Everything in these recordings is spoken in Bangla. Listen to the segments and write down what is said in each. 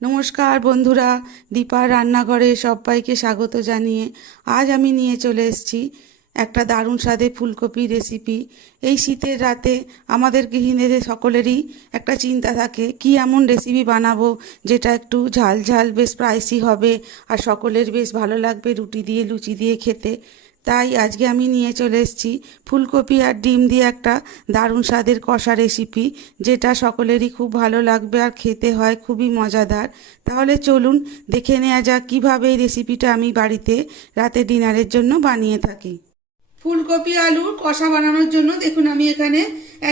নমস্কার বন্ধুরা, দীপার রান্নাঘরে সবাইকে স্বাগত জানিয়ে আজ আমি নিয়ে চলে এসেছি একটা দারুণ স্বাদের ফুলকপি রেসিপি। এই শীতের রাতে আমাদের গৃহিণীদের সকলেরই একটা চিন্তা থাকে কি এমন রেসিপি বানাবো যেটা একটু ঝাল ঝাল বেশ স্পাইসি হবে আর সকলের বেশ ভালো লাগবে রুটি দিয়ে লুচি দিয়ে খেতে। তাই আজকে আমি নিয়ে চলে এসেছি ফুলকপি আর ডিম দিয়ে একটা দারুণ স্বাদের কষা রেসিপি, যেটা সকলেরই খুব ভালো লাগবে আর খেতে হয় খুবই মজাদার। তাহলে চলুন দেখে নেওয়া যাক কীভাবে এই রেসিপিটা আমি বাড়িতে রাতে ডিনারের জন্য বানিয়ে থাকি। ফুলকপি আলুর কষা বানানোর জন্য দেখুন আমি এখানে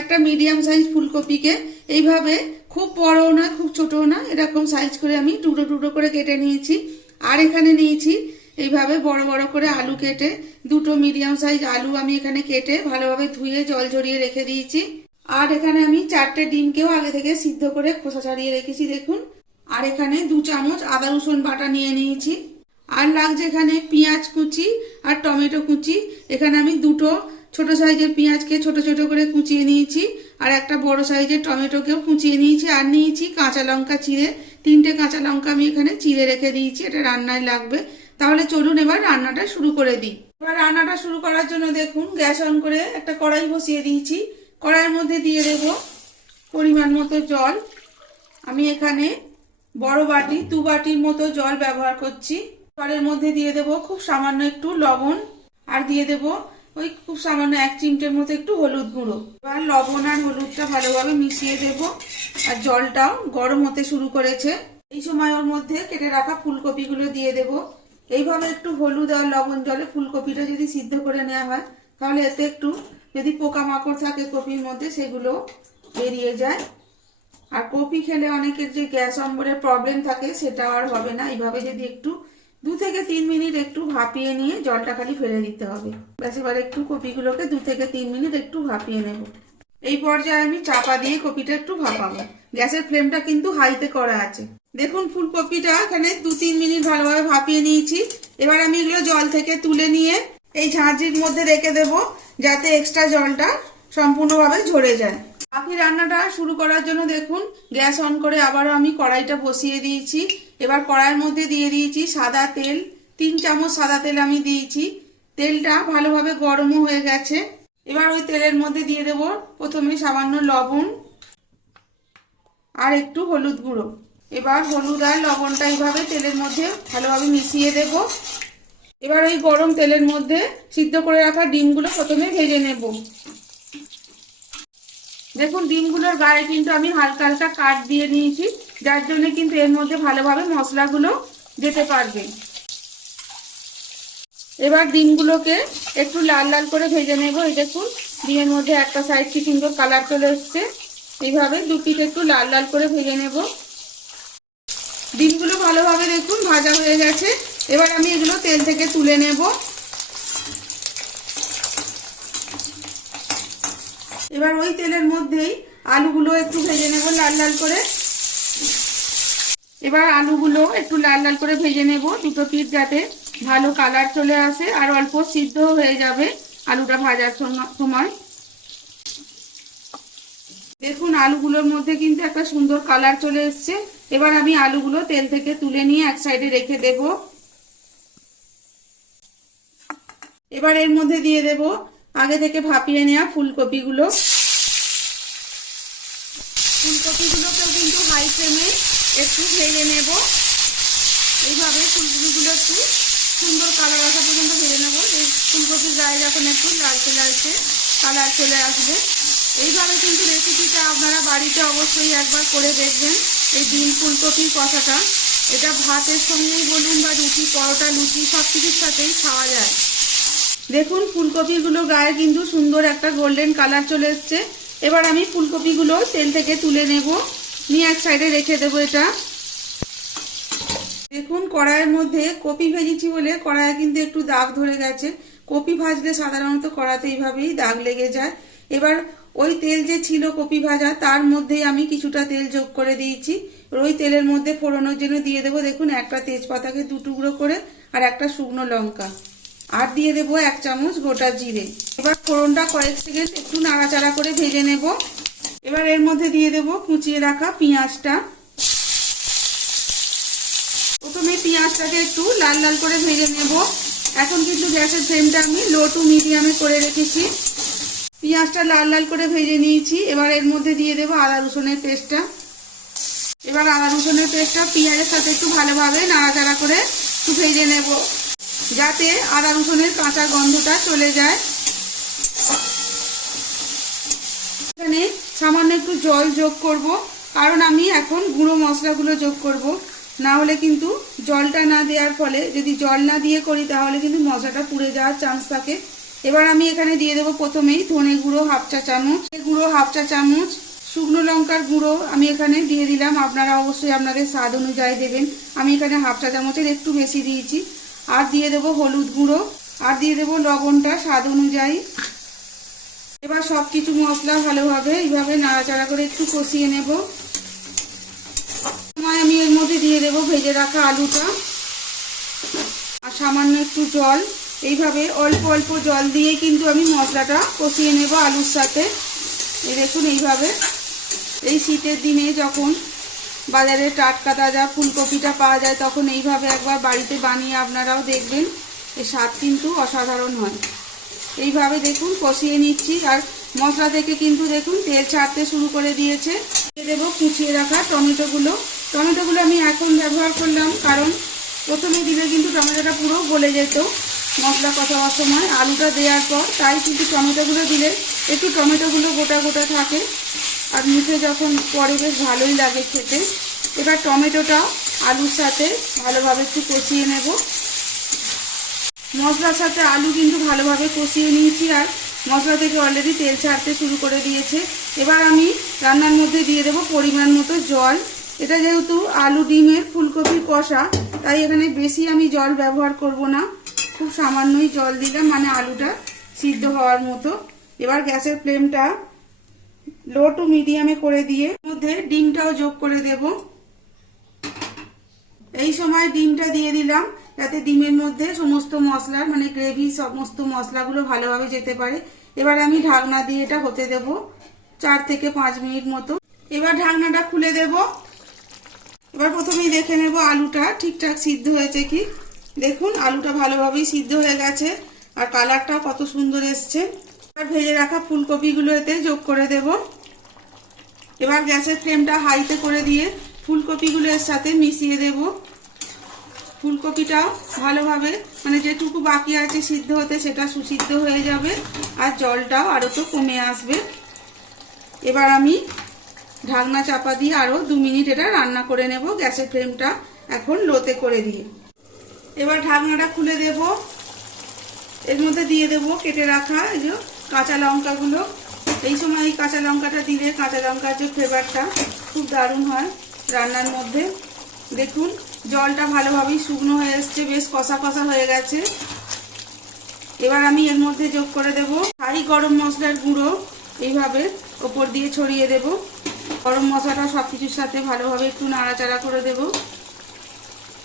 একটা মিডিয়াম সাইজ ফুলকপিকে এইভাবে খুব বড়ও না খুব ছোটও না এরকম সাইজ করে আমি টুকরো টুকরো করে কেটে নিয়েছি। আর এখানে নিয়েছি এইভাবে বড় বড় করে আলু কেটে, দুটো মিডিয়াম সাইজ আলু আমি এখানে কেটে ভালোভাবে ধুয়ে জল ঝরিয়ে রেখে দিয়েছি। আর এখানে আমি 4টে ডিমকেও আগে থেকে সিদ্ধ করে খোসা ছাড়িয়ে রেখেছি দেখুন। আর এখানে 2 চামচ আদা রসুন বাটা নিয়ে নিয়েছি। আর লাগছে এখানে পেঁয়াজ কুচি আর টমেটো কুচি। এখানে আমি দুটো ছোট সাইজের পেঁয়াজকে ছোট ছোট করে কুচিয়ে নিয়েছি আর একটা বড় সাইজের টমেটোকেও কুচিয়ে নিয়েছি। আর নিয়েছি কাঁচা লঙ্কা চিড়ে, 3টে কাঁচা লঙ্কা আমি এখানে চিড়ে রেখে দিয়েছি, এটা রান্নায় লাগবে। তাহলে চলুন এবার রান্নাটা শুরু করে দিই। এবার রান্নাটা শুরু করার জন্য দেখুন গ্যাস অন করে একটা কড়াই বসিয়ে দিয়েছি। কড়াইয়ের মধ্যে দিয়ে দেব পরিমাণ মতো জল। আমি এখানে বড় বাটি 2 বাটির মতো জল ব্যবহার করছি। জলের মধ্যে দিয়ে দেব খুব সামান্য একটু লবণ আর দিয়ে দেব ওই খুব সামান্য 1 চিমটের মতো একটু হলুদ গুঁড়ো। এবার লবণ আর হলুদটা ভালোভাবে মিশিয়ে দেব। আর জলটাও গরম হতে শুরু করেছে। এই সময় ওর মধ্যে কেটে রাখা ফুলকপিগুলো দিয়ে দেব। এইভাবে একটু হলুদ আর লবণ জলে ফুলকপিটা যদি সিদ্ধ করে নেওয়া হয় তাহলে এতে একটু যদি পোকামাকড় থাকে কপির মধ্যে সেগুলো বেরিয়ে যায়। আর কপি খেলে অনেকের যে গ্যাস অম্বলের প্রবলেম থাকে সেটা আর হবে না। এইভাবে যদি একটু 2 থেকে 3 মিনিট একটু ভাপিয়ে নিয়ে জলটা খালি ফেলে দিতে হবে। ব্যাস এবার একটু কপিগুলোকে 2 থেকে 3 মিনিট একটু ভাপিয়ে নেব। এই পর্যায়ে আমি চাপা দিয়ে কপিটা একটু ভাপাবো। গ্যাসের ফ্লেমটা কিন্তু হাইতে করা আছে। দেখুন ফুলকপিটা এখানে 2-3 মিনিট ভালোভাবে ভাপিয়ে নিয়েছি। এবার আমি এগুলো জল থেকে তুলে নিয়ে এই ঝাঁঝরির মধ্যে রেখে দেব যাতে এক্সট্রা জলটা সম্পূর্ণভাবে ঝরে যায়। বাকি রান্নাটা শুরু করার জন্য দেখুন গ্যাস অন করে আবারও আমি কড়াইটা বসিয়ে দিয়েছি। এবার কড়াইয়ের মধ্যে দিয়ে দিয়েছি সাদা তেল। 3 চামচ সাদা তেল আমি দিয়েছি। তেলটা ভালোভাবে গরমও হয়ে গেছে। এবার ওই তেলের মধ্যে দিয়ে দেব প্রথমে সামান্য লবণ আর একটু হলুদ গুঁড়ো। এবার হলুদ আর লবণটা এইভাবে তেলের মধ্যে ভালোভাবে মিশিয়ে দেব। এবার ওই গরম তেলের মধ্যে সিদ্ধ করে রাখা ডিমগুলো প্রথমে ভেজে নেব। দেখুন ডিমগুলোর গায়ে কিন্তু আমি হালকা হালকা কাট দিয়ে নিয়েছি, যার জন্য কিন্তু এর মধ্যে ভালোভাবে মশলাগুলো যেতে পারবে। এবার ডিমগুলোকে একটু লাল লাল করে ভেজে নেব। এই দেখুন ডিমের মধ্যে একটা সাইড কি সুন্দর কালার চলে এসছে। এইভাবে 2 পিঠ একটু লাল লাল করে ভেজে নেব। ডিমগুলো ভালোভাবে দেখুন ভাজা হয়ে গেছে। এবার আমি এগুলো তেল থেকে তুলে নেব। এবার ওই তেলের মধ্যেই আলুগুলো একটু ভেজে নেব লাল লাল করে। এবার আলুগুলো একটু লাল লাল করে ভেজে নেব, দুটো পিঠ যাতে ভালো কালার চলে আসে আর অল্প সিদ্ধ হয়ে যাবে আলুটা ভাজার সময়। দেখুন আলুগুলোর মধ্যে কিন্তু একটা সুন্দর কালার চলে এসছে। এবার আমি আলুগুলো তেল থেকে তুলে নিয়ে এক সাইডে রেখে দেব। এবার এর মধ্যে দিয়ে দেব আগে থেকে ভাপিয়ে নেওয়া ফুলকপিগুলোকেও কিন্তু হাই ফ্লেমে একটু ভেজে নেব। এইভাবে ফুলকপিগুলো একটু সুন্দর কালার আসা পর্যন্ত ভেজে নেব। এই ফুলকপির গায়ে যখন একটু লালচে লালচে কালার চলে আসবে। এইভাবে কিন্তু রেসিপিটা আপনারা বাড়িতে অবশ্যই একবার করে দেখবেন। এই ডিম ফুলকপির কষাটা এটা ভাতের সঙ্গেই বলুন বা রুটি পরোটা লুচি সব কিছুর সাথেই খাওয়া যায়। দেখুন ফুলকপিগুলো গায়ে কিন্তু সুন্দর একটা গোল্ডেন কালার চলে এসছে। এবার আমি ফুলকপিগুলো তেল থেকে তুলে নেব, নিয়ে এক সাইডে রেখে দেবো। এটা দেখুন কড়াইয়ের মধ্যে কপি ভেজেছি বলে কড়াইয়ে কিন্তু একটু দাগ ধরে গেছে। কপি ভাজলে সাধারণত কড়াতে এইভাবেই দাগ লেগে যায়। এবার ওই তেল যে ছিল কপি ভাজা তার মধ্যেই আমি কিছুটা তেল যোগ করে দিয়েছি। ওই তেলের মধ্যে ফোড়নের জন্য দিয়ে দেবো দেখুন একটা তেজপাতাকে 2 টুকরো করে আর একটা শুকনো লঙ্কা, আর দিয়ে দেবো 1 চামচ গোটা জিরে। এবার ফোড়নটা কয়েক সেকেন্ড একটু নাড়াচাড়া করে ভেজে নেব। এবার এর মধ্যে দিয়ে দেবো কুচিয়ে রাখা পেঁয়াজটা। প্রথমে পেঁয়াজটাকে একটু লাল লাল করে ভেজে নেব। এখন কিন্তু গ্যাসের ফ্লেমটা আমি লো টু মিডিয়ামে করে রেখেছি। পেঁয়াজটা লাল লাল করে ভেজে নিয়েছি। এবার এর মধ্যে দিয়ে দেবো আদা রসুনের পেস্টটা। এবার আদা রসুনের পেস্টটা পেঁয়াজের সাথে একটু ভালোভাবে নাড়াচাড়া করে একটু ভেজে নেব, যাতে আদা রসুনের কাঁচা গন্ধটা চলে যায়। এখানে সামান্য একটু জল যোগ করব, কারণ আমি এখন গুঁড়ো মশলাগুলো যোগ করব। না হলে কিন্তু জলটা না দেওয়ার ফলে, যদি জল না দিয়ে করি তাহলে কিন্তু মশলাটা পুড়ে যাওয়ার চান্স থাকে। এবার আমি এখানে দিয়ে দেবো প্রথমেই ধনে গুঁড়ো হাফ চা চামচ, গুঁড়ো হাফ চা চামচ, শুকনো লঙ্কার গুঁড়ো আমি এখানে দিয়ে দিলাম। আপনারা অবশ্যই আপনাদের স্বাদ অনুযায়ী দেবেন। আমি এখানে হাফ চা চামচের একটু বেশি দিয়েছি। আর দিয়ে দেবো হলুদ গুঁড়ো, আর দিয়ে দেবো লবণটা স্বাদ অনুযায়ী। এবার সব কিছু মশলা ভালোভাবে এইভাবে নাড়াচাড়া করে একটু কষিয়ে নেব। সময় আমি এর মধ্যে দিয়ে দেবো ভেজে রাখা আলুটা আর সামান্য একটু জল। এইভাবে অল্প অল্প জল দিয়ে কিন্তু আমি মশলাটা কষিয়ে নেব আলুর সাথে। এই দেখুন, এইভাবে এই শীতের দিনে যখন বাজারে টাটকা তাজা ফুলকপিটা পাওয়া যায়, তখন এইভাবে একবার বাড়িতে বানিয়ে আপনারাও দেখবেন, এর স্বাদ কিন্তু অসাধারণ হয়। এইভাবে দেখুন কষিয়ে নিচ্ছি। আর মশলা থেকে কিন্তু দেখুন তেল ছাড়তে শুরু করে দিয়েছে। দিয়ে দেবো কুচিয়ে রাখা টমেটোগুলো। টমেটোগুলো আমি এখন ব্যবহার করলাম, কারণ প্রথমে দিলে কিন্তু টমেটোটা পুরো গলে যেত মশলা কষাবার সময় আলুটা দেওয়ার পর। তাই কিন্তু টমেটোগুলো দিলে একটু টমেটোগুলো গোটা গোটা থাকে, আর মুখে যখন পরে বেশ ভালোই লাগে খেতে। এবার টমেটোটা আলুর সাথে ভালোভাবে একটু কষিয়ে নেব। মশলার সাথে আলু কিন্তু ভালোভাবে কষিয়ে নিয়েছি, আর মশলা থেকে অলরেডি তেল ছাড়তে শুরু করে দিয়েছে। এবার আমি রান্নার মধ্যে দিয়ে দেবো পরিমাণ মতো জল। এটা যেহেতু আলু ডিমের ফুলকপির কষা, তাই এখানে বেশি আমি জল ব্যবহার করব না, খুব সামান্যই জল দিলাম, মানে আলুটা সিদ্ধ হওয়ার মতো। এবার গ্যাসের ফ্লেমটা লো টু মিডিয়ামে করে দিয়ে মধ্যে ডিমটাও যোগ করে দেব। এই সময় ডিমটা দিয়ে দিলাম যাতে ডিমের মধ্যে সমস্ত মশলা, মানে গ্রেভি সমস্ত মশলাগুলো ভালোভাবে যেতে পারে। এবার আমি ঢাকনা দিয়ে এটা হতে দেব 4 থেকে 5 মিনিট মতো। এবার ঢাকনাটা খুলে দেব। এবার প্রথমেই দেখে নেব আলুটা ঠিকঠাক সিদ্ধ হয়েছে কি। দেখুন আলুটা ভালোভাবেই সিদ্ধ হয়ে গেছে, আর কালারটা কত সুন্দর এসছে। এবার ভেজে রাখা ফুলকপিগুলো এতে যোগ করে দেব। এবার গ্যাসের ফ্লেমটা হাইতে করে দিয়ে ফুলকপিগুলো এর সাথে মিশিয়ে দেব। ফুলকপিটাও ভালোভাবে, মানে যেটুকু বাকি আছে সিদ্ধ হতে, সেটা সুসিদ্ধ হয়ে যাবে, আর জলটাও আরও তো কমে আসবে। এবার আমি ঢাকনা চাপা দিয়ে আরও 2 মিনিট এটা রান্না করে নেব, গ্যাসের ফ্লেমটা এখন লোতে করে দিয়ে। এবার ঢাকনাটা খুলে দেব। এর মধ্যে দিয়ে দেব কেটে রাখা এই যে কাঁচা লঙ্কাগুলো। এই সময় এই কাঁচা লঙ্কাটা দিলে কাঁচা লঙ্কার যে ফ্লেভারটা খুব দারুণ হয় রান্নার মধ্যে। দেখুন জলটা ভালোভাবেই শুকনো হয়ে এসছে, বেশ কষা কষা হয়ে গেছে। এবার আমি এর মধ্যে যোগ করে দেব শাহি গরম মশলার গুঁড়ো, এইভাবে ওপর দিয়ে ছড়িয়ে দেব। গরম মশলাটা সব কিছুর সাথে ভালোভাবে একটু নাড়াচাড়া করে দেব।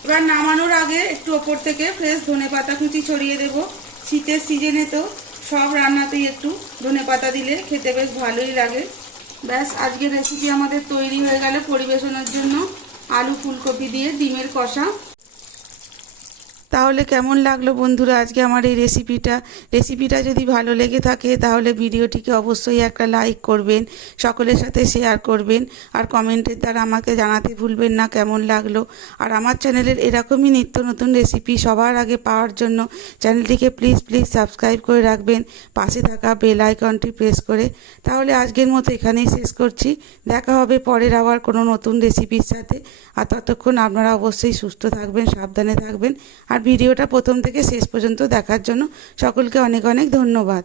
এবার নামানোর আগে একটু ওপর থেকে ফ্রেশ ধনেপাতা কুচি ছড়িয়ে দেব। শীতের সিজনে তো সব রান্নাতেই একটু ধনেপাতা দিলে খেতে বেশ ভালোই লাগে। ব্যাস, আজকের রেসিপি আমাদের তৈরি হয়ে গেল পরিবেশনের জন্য আলু ফুলকপি দিয়ে ডিমের কষা। তাহলে কেমন লাগলো বন্ধুরা আজকে আমার এই রেসিপিটা যদি ভালো লেগে থাকে তাহলে ভিডিওটিকে অবশ্যই একটা লাইক করবেন, সকলের সাথে শেয়ার করবেন, আর কমেন্টের দ্বারা আমাকে জানাতে ভুলবেন না কেমন লাগলো। আর আমার চ্যানেলের এরকমই নিত্য নতুন রেসিপি সবার আগে পাওয়ার জন্য চ্যানেলটিকে প্লিজ সাবস্ক্রাইব করে রাখবেন, পাশে থাকা বেল আইকনটি প্রেস করে। তাহলে আজকের মতো এখানেই শেষ করছি। দেখা হবে পরের আবার কোনো নতুন রেসিপির সাথে। আর ততক্ষণ আপনারা অবশ্যই সুস্থ থাকবেন, সাবধানে থাকবেন। আর ভিডিওটা প্রথম থেকে শেষ পর্যন্ত দেখার জন্য সকলকে অনেক অনেক ধন্যবাদ।